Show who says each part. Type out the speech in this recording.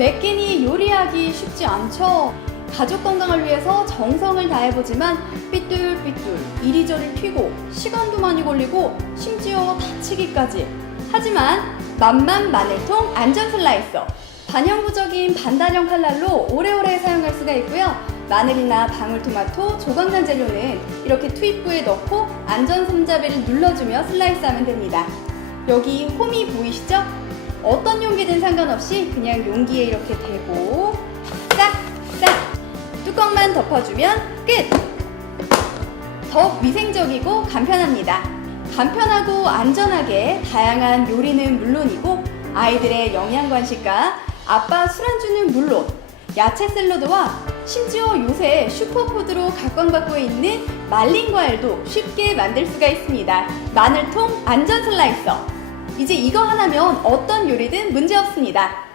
Speaker 1: 매끼니 요리하기 쉽지 않죠. 가족 건강을 위해서 정성을 다해보지만 삐뚤삐뚤 이리저리 튀고 시간도 많이 걸리고 심지어 다치기까지. 하지만 만만 마늘통 안전 슬라이서 반영구적인 반달형 칼날로 오래오래 사용할 수가 있고요. 마늘이나 방울토마토, 조각난 재료는 이렇게 투입구에 넣고 안전 손잡이를 눌러주며 슬라이스하면 됩니다. 여기 홈이 보이시죠? 어떤 용기든 상관없이 그냥 용기에 이렇게 대고 싹싹 뚜껑만 덮어주면 끝! 더욱 위생적이고 간편합니다. 간편하고 안전하게 다양한 요리는 물론이고 아이들의 영양 간식과 아빠 술안주는 물론 야채 샐러드와 심지어 요새 슈퍼푸드로 각광받고 있는 말린 과일도 쉽게 만들 수가 있습니다. 마늘통 안전 슬라이서. 이제 이거 하나면 어떤 요리든 문제 없습니다.